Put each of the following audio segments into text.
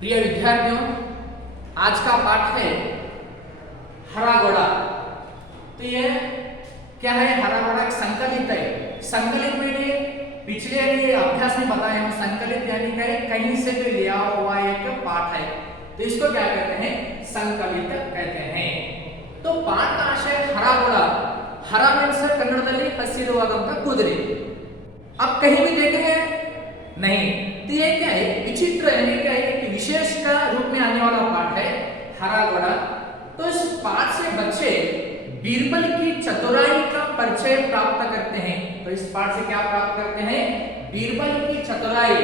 प्रिय विद्यार्थियों, आज का पाठ है हरा घोड़ा। तो ये क्या है? हरा घोड़ा एक संकलित है। संकलित मैंने पिछले अभ्यास में बताया हूं, संकलित यानी कहीं से भी लिया हुआ एक पाठ है। तो इसको क्या कहते हैं? संकलित कहते हैं। तो पाठ का आशय हरा घोड़ा। हरा मीन्स कन्नड़ದಲ್ಲಿ ಹಸಿರುವಾದಂತ कुದುरे। आप कहीं भी देख रहे हैं? नहीं। तो ये क्या है? विचित्र यानी क्या है कि विशेष का रूप में आने वाला पाठ है हरा घोड़ा। तो इस पाठ से बच्चे बीरबल की चतुराई का परिचय प्राप्त करते हैं। तो इस पाठ से क्या प्राप्त करते हैं? बीरबल की चतुराई।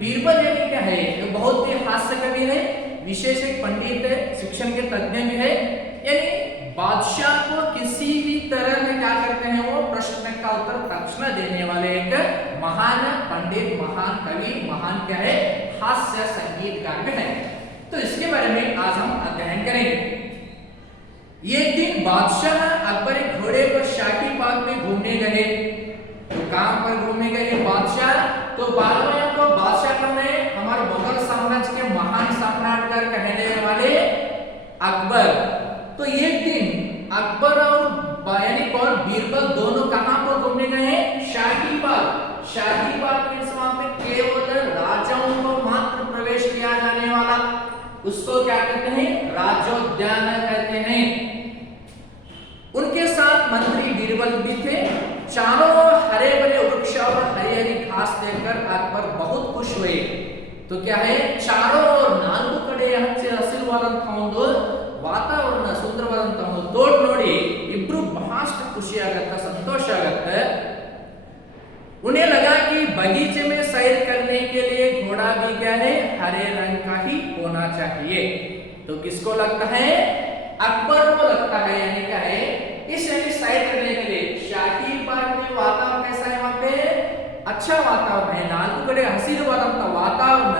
बीरबल यानी क्या है? बहुत ही हास्य कवि है, विशेष एक पंडित है, शिक्षण के तज्ञ भी है। यानी बादशाह को किसी भी तरह में क्या करते हैं? वो प्रश्न का उत्तर तक्षण देने वाले एक महान पंडित, महान कवि, महान क्या है? हास्य संगीतकार भी है। तो इसके बारे में आज हम अध्ययन करेंगे। एक दिन बादशाह अकबर एक घोड़े पर शाही बाग में घूमने गए। तो कहां पर घूमने गए बादशाह? तो बालवाया को बादशाह को में हमारे मुगल साम्राज्य के महान सम्राट कर कहने वाले अकबर। तो एक दिन अकबर और यानी कौन? बीरबल दोनों कहां पर घूमने गए हैं? शाही बाग। शाही बाग मीन्स वहां पे केवल राजाओं को मात्र प्रवेश किया जाने वाला, उसको क्या कहते हैं? राजोद्यान कहते हैं। उनके साथ मंत्री बीरबल भी थे। चारों हरे भरे वृक्ष और हरी हरी घास देखकर अकबर बहुत खुश हुए। तो क्या है? चारों ओर नाल्ಕು ಕಡೆ ಹಚ್ಚ ಹಸಿರುವಾದಂತಹ ಒಂದು ವಾತಾವರಣ, ಸುಂದರವಾದಂತಹ ಒಂದು ತೋಟ ನೋಡಿ ಇಬ್ರು ಬಹಳಷ್ಟು ಖುಷಿ ಆಗುತ್ತೆ, ಸಂತೋಷ ಆಗುತ್ತೆ। उन्हें लगा कि बगीचे में सैर करने के लिए घोड़ा भी क्या है? हरे रंग का ही होना चाहिए। तो किसको लगता है? अकबर को लगता है। यानी क्या है? इस यानी सैर करने के लिए शाही बाग में वातावरण कैसा है? वहां पे अच्छा वातावरण है, ನಾಲ್ಕು ಕಡೆ ಹಸಿರುವಾದಂತ ವಾತಾವರಣ।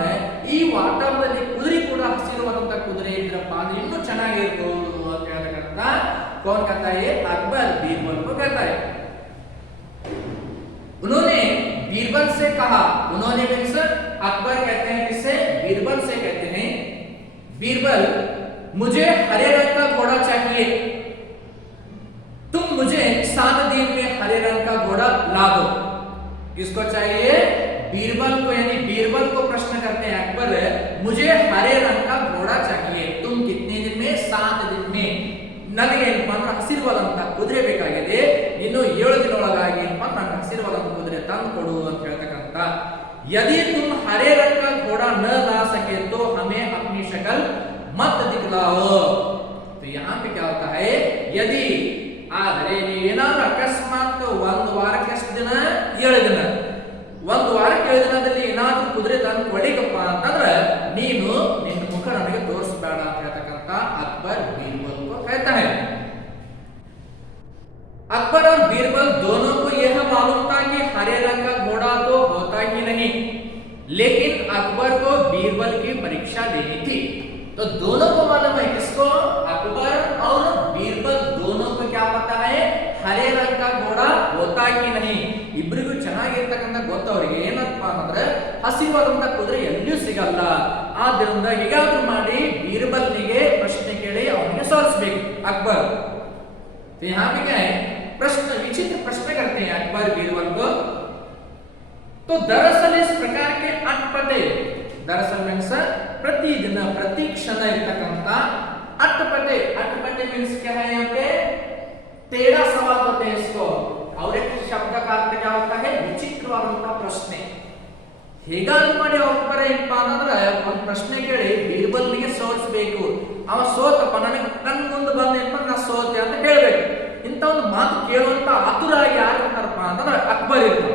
ಈ ವಾತಾವರಣದಲ್ಲಿ ಕುದುರೆ ಕೂಡ ಹಸಿರುವಾದಂತ ಕುದುರೆ ಇದ್ರಪ್ಪ ಅಂದ್ರೆ ಇನ್ನೂ ಚೆನ್ನಾಗಿರ್ಬೋದು ಅಂತ ಹೇಳ್ತಕ್ಕಂತ कौन कहता है? अकबर बीरबल को कहता है। उन्होंने बीरबल से कहा, उन्होंने मीन्स अकबर कहते हैं किससे? बीरबल से कहते हैं, बीरबल मुझे हरे रंग का घोड़ा चाहिए, तुम मुझे 7 दिन में हरे रंग का घोड़ा ला दो। किसको चाहिए? बीरबल को। यानी बीरबल को प्रश्न करते हैं अकबर, मुझे हरे रंग का घोड़ा चाहिए, तुम कितने दिन में? 7 दिन में। ನನಗೆ ಏನಪ್ಪ ಅಂದ್ರೆ ಹಸಿರುವಾದಂತ ಕುದುರೆ ಬೇಕಾಗಿದೆ, ಇನ್ನು 7 ದಿನದೊಳಗಾಗಿ ಏನಪ್ಪ ನನಗೆ ಹಸಿರುವಾದಂತ ಕುದುರೆ ತಂದು ಕೊಡು ಅಂತ ಹೇಳ್ತಕ್ಕಂತ। यदि तुम हरे रंग का घोड़ा न ला सके तो हमें अपनी शक्ल मत दिखलाओ। तो यहाँ पे क्या होता है? यदि ಆದರೆ ನೀವೇನಾದ್ರೂ ಅಕಸ್ಮಾತ್ ಒಂದು ವಾರಕ್ಕೆ ಎಷ್ಟು ದಿನ? 7 ದಿನ। ಒಂದು ವಾರಕ್ಕೆ 7 ದಿನದಲ್ಲಿ ಏನಾದ್ರೂ ಕುದುರೆ ತಂದು ಕೊಡಿಗಪ್ಪ ಅಂತಂದ್ರೆ ನೀನು ನಿನ್ನ ಮುಖ ನನಗೆ ತೋರಿಸಬೇಡ ಅಂತ ಹೇಳ್ತಕ್ಕಂತ अकबर बीरबल को कहता है। अकबर और बीरबल दोनों को यह मालूम था कि हरे रंग का घोड़ा तो होता ही नहीं, लेकिन अकबर को बीरबल की परीक्षा लेनी थी। तो दोनों को मालूम है, किसको? अकबर और बीरबल दोनों को क्या पता है? हरे रंग का घोड़ा होता ही नहीं। ಇಬ್ಬರಿಗೂ ಚೆನ್ನಾಗಿರ್ತಕ್ಕಂಥ ಗೊತ್ತು ಅವರಿಗೆ ಏನಪ್ಪ ಅಂದ್ರೆ ಹಸಿವಾದಂತ ಕುದುರೆ ಎಲ್ಲಿಯೂ ಸಿಗಲ್ಲ। ಆದ್ದರಿಂದ ಹೇಗಾದ್ರೂ ಮಾಡಿ बीरबलನಿಗೆ ಪ್ರಶ್ನೆ ಕೇಳಿ ಅವನಿಗೆ ಸೋಲಿಸಬೇಕು अकबर। तो यहाँ पे क्या है? प्रश्न, विचित्र प्रश्न करते हैं अकबर बीरबल को। तो दरअसल इस प्रकार के अटपटे, दरअसल मीन्स प्रतिदिन प्रति क्षण इरतಕ್ಕಂತ अटपटे, अटपटे मीन्स क्या है? यहाँ पे टेढ़ा सवाल होते हैं इसको। और एक शब्द का अर्थ क्या होता है? ವಿಚಿತ್ರವಾದಂತ ಪ್ರಶ್ನೆ। ಹೇಗಾದ್ರೂ ಮಾಡಿ ಅಕबर ಏನಪ್ಪ ಅಂದ್ರೆ ಒಂದು ಪ್ರಶ್ನೆ ಕೇಳಿ बीरबलನಿಗೆ ಸೋಲಿಸಬೇಕು। ಅವ ಸೋತಪ್ಪ, ನನಗೆ ನನ್ನ ಮುಂದೆ ಬಂದೇನಪ್ಪ ನಾ ಸೋತೆ ಅಂತ ಹೇಳಬೇಕು। ಇಂತ ಒಂದು ಮಾತು ಕೇಳುವಂತ ಆತುರಾಗಿ ಯಾರು ಇರ್ತಾರಪ್ಪ ಅಂದ್ರೆ अकबर इर्तार।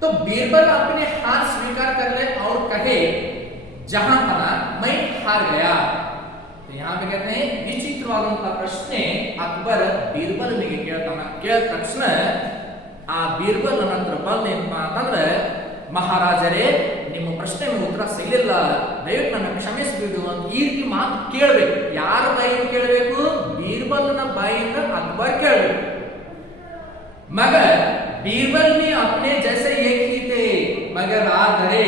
तो बीरबल अपने हार स्वीकार कर ले और कहे, जहां बना मैं हार गया। तो यहाँ पे कहते हैं ವಿಚಿತ್ರವಾದಂತ ಪ್ರಶ್ನೆ अकबर बीरबलನಿಗೆ ಕೇಳ್ತಾನ। ಕೇಳಿದ ತಕ್ಷಣ ಆ बीरबल ಹತ್ರ ಬಂದ ಏನಪ್ಪ ಅಂತಂದ್ರೆ, ಮಹಾರಾಜರೇ ನಿಮ್ಮ ಪ್ರಶ್ನೆಗೆ ಉತ್ತರ ಸಿಗಲಿಲ್ಲ, ದಯವಿಟ್ಟು ನನ್ನ ಕ್ಷಮಿಸಿಬಿಡು ಅಂತ ಈ ರೀತಿ ಮಾತು ಕೇಳಬೇಕು। ಯಾರ ಬಾಯಿಂದ ಕೇಳಬೇಕು? बीरबलನ ಬಾಯಿಂದ अकबर ಕೇಳಬೇಕು। मगर बीरबल ने अपने जैसे एक ही थे, मगर आ धरे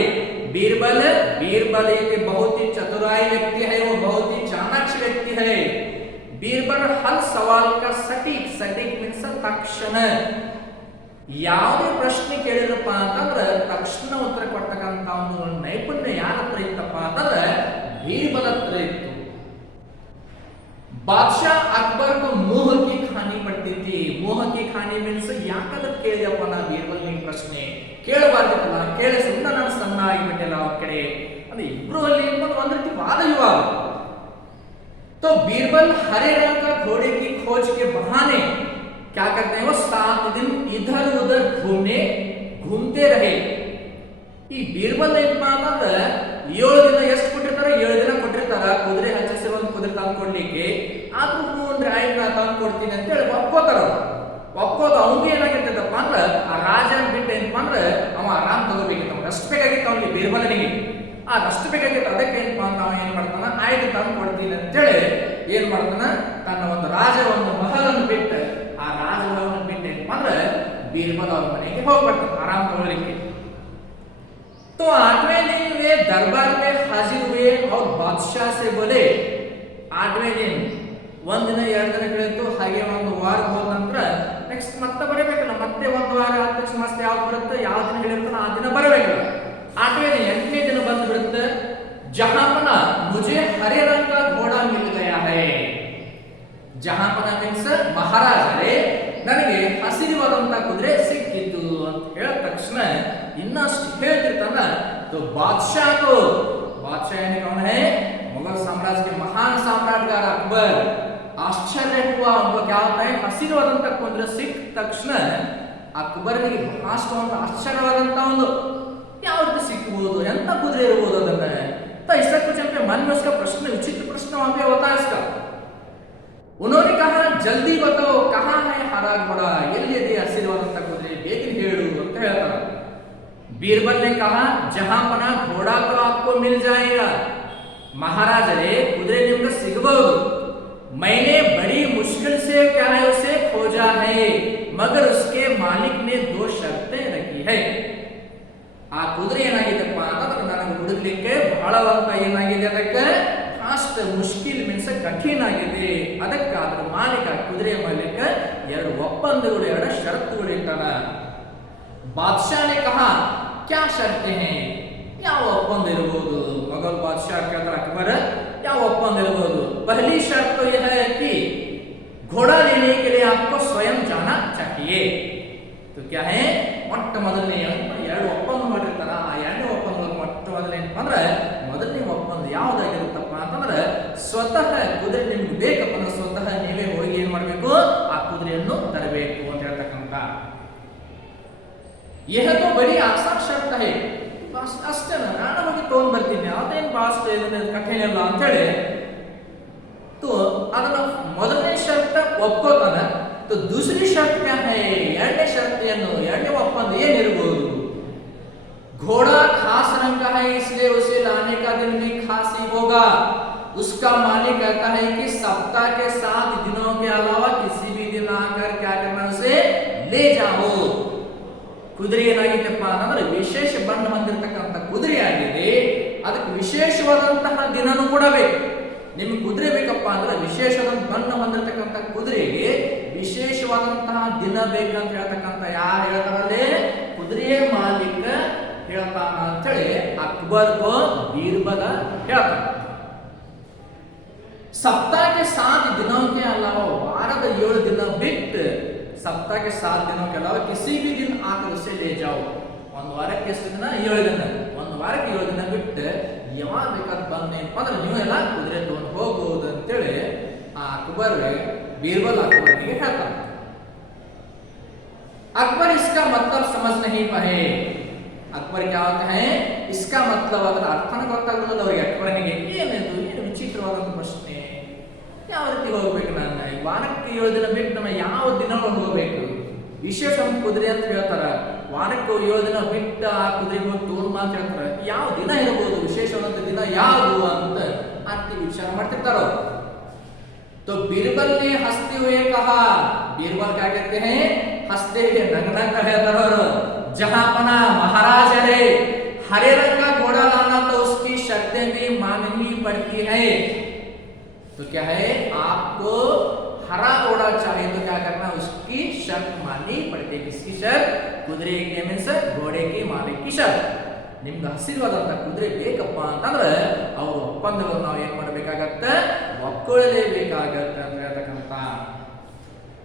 बीरबल बीरबल एक बहुत ही चतुराई व्यक्ति है, वो बहुत ही चाणाक्ष व्यक्ति है। बीरबल हर सवाल का सटीक सटीक मीन्स ತಕ್ಷಣ ಯಾವುದೇ ಪ್ರಶ್ನೆ ಕೇಳಿದ್ರಪ್ಪ ಅಂತಂದ್ರೆ ತಕ್ಷಣ ಉತ್ತರ ಕೊಡ್ತಕ್ಕಂತ ಒಂದು ನೈಪುಣ್ಯ ಯಾರ ಹತ್ರ ಇತ್ತಪ್ಪ ಅಂತಂದ್ರೆ बीरबल हत्र इತ್ತು। बादशाह अकबर को मोह की खानी पड़ती थी। मोह की खानी मीन्स ಯಾಕಂದ್ರೆ ಕೇಳಿದಪ್ಪ ನಾ बीरबल ನಿನ್ ಪ್ರಶ್ನೆ ಕೇಳಬಾರ್ದಿತ್ತಲ್ಲ, ಕೇಳಿ ಸುಮ್ಮನೆ ನಾನು ಸಣ್ಣ ಆಗಿಬಿಟ್ಟೆಲ್ಲ ಅವ್ರ ಕಡೆ ಅಂದ್ರೆ ಇಬ್ರು ಅಲ್ಲಿ ಒಂದು ರೀತಿ ವಾದ ವಿವಾದ। तो बीरबल हरे रंग का घोड़े की खोज के बहाने क्या करते हैं, वो 7 दिन इधर उधर घूमते रहे। ಈ बीरबल ಏನಪ್ಪಾ ಅಂತಂದ್ರೆ 7 ದಿನ ಎಷ್ಟು ಕೊಟ್ಟಿರ್ತಾರೆ, 7 ದಿನ ಕೊಟ್ಟಿರ್ತಾರ ಕುದುರೆ ಹಚ್ಚಿಸಿ ಒಂದು ಕುದುರೆ ತಂದು ಕೊಡ್ಲಿಕ್ಕೆ, ಆದ್ರೂ ಅಂದ್ರೆ ಆಯ್ತು ನಾ ತಂದು ಕೊಡ್ತೀನಿ ಅಂತ ಹೇಳಿ ಒಪ್ಕೋತಾರ। ಒಪ್ಕೋದು ಅವ್ನಿಗೆ ಏನಾಗಿರ್ತದಪ್ಪ ಅಂದ್ರೆ ಆ ರಾಜನ ಬಿಟ್ಟು ಏನಪ್ಪಾ ಅಂದ್ರೆ ಅವ ಆರಾಮ್ ತಗೋಬೇಕಿತ್ತು, ಅವ್ನು ಅಷ್ಟು ಬೇಕಾಗಿತ್ತು ಅವನಿಗೆ बीरबलನಿಗೆ, ಅಷ್ಟು ಬೇಕಾಗಿತ್ತು। ಅದಕ್ಕೆ ಏನಪ್ಪಾ ಅಂದ್ರೆ ಅವ ಏನ್ ಮಾಡ್ತಾನ, ಆಯ್ತು ತಂದು ಕೊಡ್ತೀನಿ ಅಂತೇಳಿ ಏನ್ ಮಾಡ್ತಾನ, ತನ್ನ ಒಂದು ರಾಜ ಒಂದು ಮಹಲನ್ನು ಬಿಟ್ಟು ಆ ರಾಜಭವನ ಬಿಟ್ಟು ಏನಪ್ಪಾ ಅಂದ್ರೆ बीरबल ಅವ್ರ ಮನೆಗೆ ಹೋಗ್ಬಿಡ್ತಾನೆ ಆರಾಮ್ ತಗೊಳ್ಳಿಕ್ಕೆ। तो 8वें दिन वे दरबार में हाजिर हुए और बादशाह से बोले, 8वें दिन ಒಂದ್ ದಿನ 2 ದಿನ ಕಳೆಯಿತು, ಹಾಗೆ ಒಂದು ವಾರ ಹೋದ ನಂತರ ನೆಕ್ಸ್ಟ್ ಮತ್ತೆ ಬರಬೇಕಲ್ಲ, ಮತ್ತೆ ಒಂದು ವಾರ ಆದ ತಕ್ಷಣ ಮತ್ತೆ ಯಾವ್ದು ಬರುತ್ತೆ, ಯಾವ ದಿನ ಹೇಳಿರ್ತಾನೆ ಆ ದಿನ ಬರಬೇಕಲ್ಲ। 8वें दिन 8ನೇ ದಿನ ಬಂದು ಬಿಡುತ್ತೆ, जहांपना मुझे हरे रंग का घोड़ा मिल गया है। जहांपना मीನ್ಸ್ ಮಹಾರಾಜರೇ ನನಗೆ ಹಸಿರುವಾದಂತ ಕುದುರೆ ಸಿಕ್ಕಿತು ಅಂತ ಹೇಳಿದ ತಕ್ಷಣ ಇನ್ನಷ್ಟು ಹೇಳ್ತಿರ್ತಾನ। तो बादशाह को, बादशाह यानी कौन है, मुगल साम्राज्य के महान सम्राटगार अकबर, आश्चर्य हुआ। उनको क्या होता है, ಹಸಿರುವಾದಂತ ಕುದುರೆ ಸಿಕ್ಕ ತಕ್ಷಣ ಅಕ್ಬರ್ನಿಗೆ ಅಷ್ಟೊಂದು ಆಶ್ಚರ್ಯವಾದಂತ ಒಂದು ಯಾವ ರೀತಿ ಸಿಕ್ಕಬಹುದು, ಎಂತ ಕುದುರೆ ಇರಬಹುದು ಅದನ್ನ। तो इसका कुछ अपने मन में उसका प्रश्न, विचित्र प्रश्न वहां पे होता है इसका। उन्होंने कहा जल्दी बताओ कहां है हरा घोड़ा, ಎಲ್ಲಿದೆ ಹಸಿರುವಾದಂತ ಕುದುರೆ, ಬೇಗನೆ ಹೇಳು ಅಂತ ಹೇಳ್ತಾರೆ। बीरबल ने कहा जहांपना घोड़ा तो आपको मिल जाएगा, महाराजरे कुದುರೆ ನಿಮಗೆ ಸಿಗಬಹುದು। मैंने बड़ी मुश्किल से क्या है उसे खोजा है, मगर उसके मालिक ने 2 शर्तें रखी है। ಆ ಕುದುರೆ ಏನಾಗಿದೆಪ್ಪ ಅಂತಂದ್ರೆ ನನಗೆ ಹುಡುಕ್ಲಿಕ್ಕೆ ಬಹಳವಂತ ಏನಾಗಿದೆ, ಅದಕ್ಕೆ ಅಷ್ಟು ಮುಷ್ಕಿಲ್ ಮೀನ್ಸ್ ಕಠಿಣ ಆಗಿದೆ। ಅದಕ್ಕೆ ಅದರ ಮಾಲೀಕ, ಕುದುರೆಯ ಮಾಲೀಕ 2 ಒಪ್ಪಂದಗಳು, 2 ಷರತ್ತುಗಳು ಇಟ್ಟಾನ। बादशाह ने कहा क्या शर्तें हैं, ಯಾವ ಒಪ್ಪಂದ ಇರಬಹುದು, ಮೊಘಲ್ ಬಾದಶಾಹ ಕೇಳ್ತಾರೆ ಅಕ್ಬರ್ ಯಾವ ಒಪ್ಪಂದ ಇರಬಹುದು। पहली शर्त तो यह है कि घोड़ा लेने के लिए आपको स्वयं जाना चाहिए। तो क्या है, ಮೊಟ್ಟ ಮೊದಲನೇ 2 ಒಪ್ಪಂದ ಮಾಡಿರ್ತಾರ, ಆ 2 ಒಪ್ಪಂದಗಳು ಮೊಟ್ಟ ಮೊದಲನೇ ಅಂದ್ರೆ ಮೊದಲನೇ ಒಪ್ಪಂದ ಯಾವ್ದಾಗಿರುತ್ತಪ್ಪ ಅಂತಂದ್ರೆ ಸ್ವತಃ ಕುದುರೆ ನಿಮ್ಗೆ ಬೇಕಪ್ಪ ಅಂದ್ರೆ ಸ್ವತಃ ನೀವೇ ಹೋಗಿ ಏನ್ ಮಾಡ್ಬೇಕು, ಆ ಕುದುರೆಯನ್ನು ತರಬೇಕು ಅಂತ ಹೇಳ್ತಕ್ಕಂತ। यह तो बड़ी आसान शर्त है, ಅಷ್ಟೇ ನಾನು ಹೋಗಿ ತಗೊಂಡ್ ಬರ್ತೀನಿ, ಅದೇನು ಬಾಸ್ಟ್ ಕಠಿಣ ಇಲ್ಲ ಅಂತ ಹೇಳಿ तो ಅದನ್ನ ಮೊದಲನೇ ಶರ್ತ ಒಪ್ಕೋತಾನ। तो दूसरी शर्त क्या है, 2ನೇ शर्त ಏನು, 2ನೇ ಒಪ್ಪಂದ ಏನಿರಬಹುದು, घोड़ा खास रंग का है इसलिए उसे लाने का दिन भी खास ही होगा। उसका मालिक कहता है कि सप्ताह के 7 दिनों के अलावा किसी भी दिन आकर क्या करना, उसे ले जाओ। ಕುದುರೆ ಏನಾಗಿದೆಪ್ಪ ಅಂತಂದ್ರೆ ವಿಶೇಷ ಬಣ್ಣ ಹೊಂದಿರತಕ್ಕಂತ ಕುದುರೆ ಆಗಿದೆ, ಅದಕ್ಕೆ ವಿಶೇಷವಾದಂತಹ ದಿನನೂ ಕೂಡ ಬೇಕು। ನಿಮ್ಗೆ ಕುದುರೆ ಬೇಕಪ್ಪ ಅಂದ್ರೆ ವಿಶೇಷವಾದ ಬಣ್ಣ ಹೊಂದಿರತಕ್ಕಂತ ಕುದುರೆಗೆ ವಿಶೇಷವಾದಂತಹ ದಿನ ಬೇಕಂತ ಹೇಳ್ತಕ್ಕಂತ ಯಾರು ಹೇಳ್ತಾರಲ್ಲೇ, ಕುದುರೆಯ ಮಾಲೀಕ ಹೇಳ್ತಾನ ಅಂತ ಹೇಳಿ ಅಕ್ಬರ್ को बीरबल ಹೇಳ್ತಾನೆ। सप्ताह के 7 दिनों के अलावा वाರದ 7 दिन ಬಿಟ್ಟು सप्ताह के 7 दिनों के अलावा किसी भी दिन आकर उसे ले जाओ। ಒಂದು ವಾರಕ್ಕೆ ಎಷ್ಟು ದಿನ, 7 ದಿನ, ಒಂದು ವಾರಕ್ಕೆ 7 ದಿನ ಬಿಟ್ಟು ಯಾವಾಗ ಬೇಕಾದ ಬಂದೇನಪ್ಪ ಅಂದ್ರೆ ನೀವು ಎಲ್ಲ ಕುದುರೆ ತಗೊಂಡು ಹೋಗ್ಬೋದು ಅಂತೇಳಿ ಆ ಅಕ್ಬರ್ बीरबल अकबर कहता। अकबर इसका मतलब समझ नहीं पाए। अकबर क्या होता है, इसका मतलब ಅದರ ಅರ್ಥನ ಗೊತ್ತಾಗಲಿಲ್ಲ ಅವರಿಗೆ। ಅಕ್ಬರನಿಗೆ ಏನಿದು, ಏನು ವಿಚಿತ್ರವಾದ ಪ್ರಶ್ನೆ, ಯಾವ ರೀತಿ ಹೋಗ್ಬೇಕು, ನಾನು ವಾರಕ್ಕೆ 7 ದಿನ ಬಿಟ್ಟು ನಮ್ಮ ಯಾವ ದಿನ ಹೋಗಬೇಕು, ವಿಶೇಷ ಒಂದು ಕುದುರೆ ಅಂತ ಹೇಳ್ತಾರ, ವಾರಕ್ಕೆ 7 ದಿನ ಬಿಟ್ಟು ಆ ಕುದುರೆ ಹೋಗಿ ತೋರ್ ಮಾತು ಹೇಳ್ತಾರೆ, ಯಾವ ದಿನ ಇರಬಹುದು, ವಿಶೇಷವಾದ ದಿನ ಯಾವುದು ಅಂತ ಅರ್ಥ ವಿಚಾರ ಮಾಡ್ತಿರ್ತಾರ। तो बीरबल ने हंसते हुए कहा, बीरबल क्या कहते हैं, हंसते हुए नंग नंग कहते जहां पना महाराज अरे हरे रंग का घोड़ा उसकी शर्तें भी माननी पड़ती है। तो क्या है, आपको हरा घोड़ा चाहिए तो क्या करना, उसकी शर्त माननी पड़ती है। किसकी शर्त? कुದುರೆ के मीन्स घोड़े की मालिक की शर्त। ನಿಮ್ಗೆ ಹಸಿರುವಾದಂತ ಕುದುರೆ ಬೇಕಪ್ಪ ಅಂತಂದ್ರೆ ಅವ್ರ ಒಪ್ಪಂದವನ್ನು ನಾವು ಏನ್ ಮಾಡಬೇಕಾಗತ್ತೆ, ಒಪ್ಕೊಳ್ಳಲೇಬೇಕಾಗತ್ತೆ ಅಂತ ಹೇಳ್ತಕ್ಕಂತ।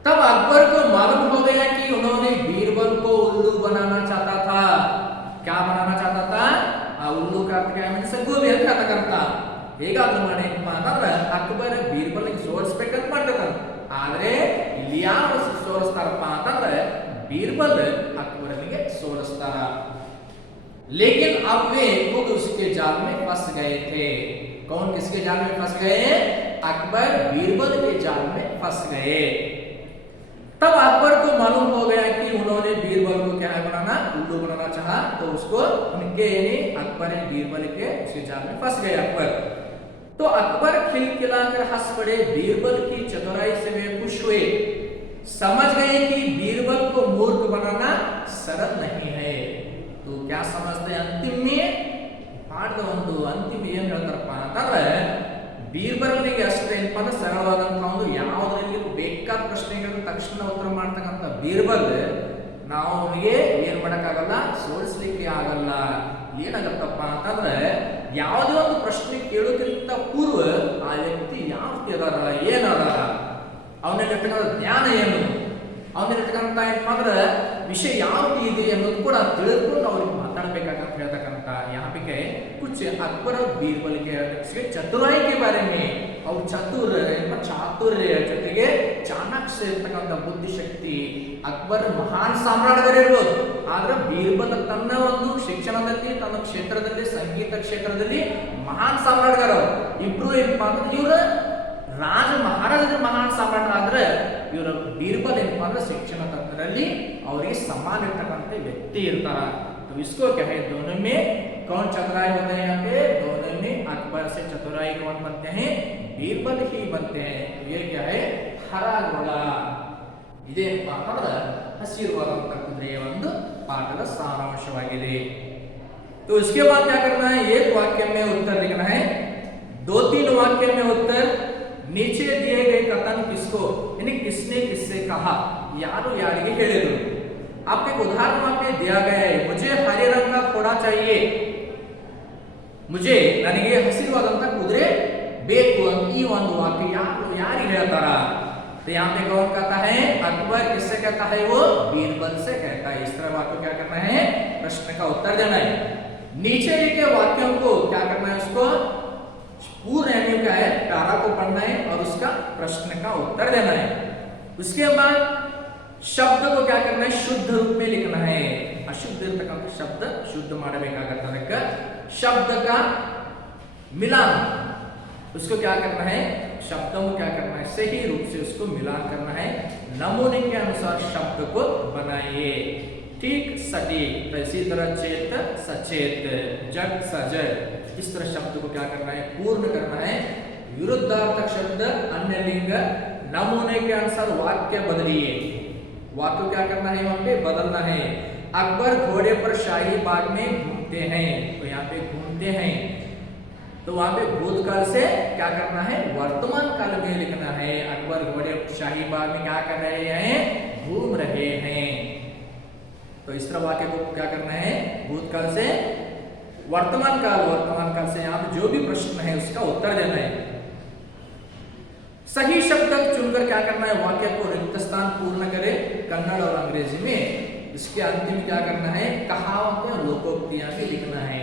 तब अकबर को मालूम हो गया कि उन्होंने बीरबल को उल्लू बनाना चाहता था। क्या बनाना चाहता था? उल्लू का अर्थ क्या है? मीन्स गोबಿ ಅಂತ ಹೇಳ್ತಕ್ಕಂತ। ಹೇಗಾದ್ರೂ ಮಾಡೇನಪ್ಪ ಅಂತಂದ್ರೆ ಅಕ್ಬರ್ ಬೀರ್ಬಲ್ಗೆ ಸೋಲಿಸಬೇಕಂತ ಮಾಡ್ತಿರ್ತಾನೆ, ಆದ್ರೆ ಇಲ್ಲಿ ಯಾರು ಸೋಲಿಸ್ತಾರಪ್ಪ ಅಂತಂದ್ರೆ बीरबल अकबरನಿಗೆ ಸೋಲಿಸ್ತಾರ। लेकिन अब वे खुद उसके जाल में फंस गए थे। कौन किसके जाल में फंस गए? अकबर बीरबल के जाल में फंस गए। तब अकबर को मालूम हो गया कि उन्होंने बीरबल को क्या है बनाना, उल्लू बनाना चाहा, तो उसको उनके यानी अकबर ने बीरबल के उसके जाल में फंस गए अकबर। तो अकबर खिलखिलाकर हंस पड़े। बीरबल की चतुराई से वे खुश हुए, समझ गए कि बीरबल को मूर्ख बनाना सरल नहीं है। तो क्या समझते हैं अंतिम में ಪಾಠದ ಒಂದು ಅಂತಿಮ ಏನು ಹೇಳ್ತಾರಪ್ಪ ಅಂತಂದ್ರೆ ಬೀರ್ಬಲ್ನಿಗೆ ಅಷ್ಟೇ ಏನಪ್ಪ ಅಂದ್ರೆ ಸರಳವಾದಂತಹ ಒಂದು ಯಾವುದರಲ್ಲಿ ಬೇಕಾದ ಪ್ರಶ್ನೆಗಳಿಗೆ ತಕ್ಷಣ ಉತ್ತರ ಮಾಡ್ತಕ್ಕಂಥ ಬೀರ್ಬಲ್ ನಾವು ಅವನಿಗೆ ಏನ್ ಮಾಡಕ್ಕಾಗಲ್ಲ, ಸೋಲಿಸ್ಲಿಕ್ಕೆ ಆಗಲ್ಲ। ಏನಾಗತ್ತಪ್ಪ ಅಂತಂದ್ರೆ ಯಾವುದೇ ಒಂದು ಪ್ರಶ್ನೆ ಕೇಳೋಕ್ಕಿಂತ ಪೂರ್ವ ಆ ವ್ಯಕ್ತಿ ಯಾವ ರೀತಿ ಅದಾರ, ಏನದ, ಅವನಲ್ಲಿರ್ತಕ್ಕಂಥ ಜ್ಞಾನ ಏನು, ಅವನಲ್ಲಿರ್ತಕ್ಕಂಥ ಏನಪ್ಪ ಅಂದ್ರೆ ವಿಷಯ ಯಾವ ರೀತಿ ಇದೆ ಅನ್ನೋದು ಕೂಡ ತಿಳ್ಕೊಂಡು ಅವ್ರಿಗೆ ಮಾತಾಡಬೇಕಾಗಂತ ಹೇಳ್ತಕ್ಕಂಥ। यहाँ पे क्या है, कुछ अकबर और बीरबल के चतुराई के बारे में, और चतुर ಚಾತುರ್ಯ ಜೊತೆಗೆ ಚಾಣಾಕ್ಷ ಇರ್ತಕ್ಕಂಥ ಬುದ್ಧಿಶಕ್ತಿ ಅಕ್ಬರ್ ಮಹಾನ್ ಸಾಮ್ರಾಟರಿರ್ಬೋದು, ಆದ್ರೆ ಬೀರ್ಬಲ್ ತನ್ನ ಒಂದು ಶಿಕ್ಷಣದಲ್ಲಿ, ತನ್ನ ಕ್ಷೇತ್ರದಲ್ಲಿ, ಸಂಗೀತ ಕ್ಷೇತ್ರದಲ್ಲಿ ಮಹಾನ್ ಸಾಮ್ರಾಟಗಾರ। ಇಬ್ರು ಏನಪ್ಪಾ ಅಂದ್ರೆ ಇವರ ರಾಜ ಮಹಾರಾಜರ ಮಹಾನ್ ಸಾಮ್ರಾಟ, ಆದ್ರೆ ಇವರ ಬೀರ್ಬಲ್ ಏನಪ್ಪಾ ಅಂದ್ರೆ ಶಿಕ್ಷಣ ತತ್ವದಲ್ಲಿ ಅವರಿಗೆ ಸಮಾನ ಇರ್ತಕ್ಕಂಥ ವ್ಯಕ್ತಿ ಇರ್ತಾರ। तो इसको क्या है, दोनों में कौन चतुराई होते हैं? यहाँ पे दोनों में अकबर से चतुराई कौन बनते हैं? बीरबल ही बनते हैं। तो ये क्या है, हरा घोड़ा। इದೇ ಪಾಠದ ಹಸಿರುವಾದಂತ ಕುದುರೆಯ ಒಂದು ಪಾಠದ ಸಾರಾಂಶವಾಗಿದೆ। तो इसके बाद क्या करना है, एक वाक्य में उत्तर लिखना है, 2-3 वाक्य में उत्तर। नीचे दिए गए कथन किसको, यानी किसने किससे कहा, यारो यारिगे ಹೇಳಿದ್ರು। आपको एक उदाहरण वहां पे दिया गया है, मुझे हरे रंग का घोड़ा चाहिए, मुझे ನನಗೆ ಹಸಿರುವಾದಂತ ಕುದುರೆ ಬೇಕು ಅಂತ ಈ ಒಂದು ವಾಕ್ಯ ಯಾರಿಗೆ ಹೇಳ್ತಾರ? तो यहाँ पे कौन कहता है? अकबर। किससे कहता है? वो बीरबल से कहता है। इस तरह वाक्य क्या करना है, प्रश्न का उत्तर देना है। नीचे लिखे वाक्यों को क्या करना है, उसको पूर्ण क्या है, प्यारा को पढ़ना है और उसका प्रश्न का उत्तर देना है। उसके बाद शब्द को क्या करना है, शुद्ध रूप में लिखना है। अशुद्ध इरतಕ್ಕಂತ शब्द शुद्ध ಮಾಡಬೇಕಾಗುತ್ತೆ। ಅದಕ್ಕೆ शब्द का मिलान, उसको क्या करना है, शब्दों को क्या करना है, सही रूप से उसको मिलान करना है। नमूने के अनुसार शब्द को बनाइए, ठीक सटीक। तो इसी तरह चेत सचेत, जग सजग, इस तरह शब्द को क्या करना है, पूर्ण करना है। विरुद्धार्थक शब्द, अन्य लिंग, नमूने के अनुसार वाक्य बदलिए। वाक्य क्या करना है, वहां पे बदलना है। अकबर घोड़े पर शाही बाग में घूमते हैं, तो यहाँ पे घूमते हैं, तो वहां पे भूतकाल से क्या करना है, वर्तमान काल में लिखना है। अकबर घोड़े शाही बाग में क्या कर रहे हैं, घूम रहे हैं। तो इस तरह वाक्य को क्या करना है, भूतकाल से वर्तमान काल से यहाँ पे जो भी प्रश्न है उसका उत्तर देना है। सही शब्द चुनकर क्या करना है, वाक्य को रिक्त स्थान पूर्ण करें कन्नड़ और अंग्रेजी में। इसके अंतिम क्या करना है, कहावतें और लोकोक्तियां भी लिखना है।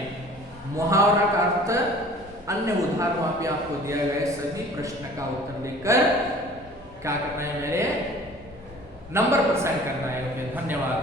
मुहावरा का अर्थ, अन्य उदाहरण वहां पे आपको दिया गया है। सभी प्रश्न का उत्तर लिखकर क्या करना है, मेरे नंबर पर साइन करना है। ओके, धन्यवाद।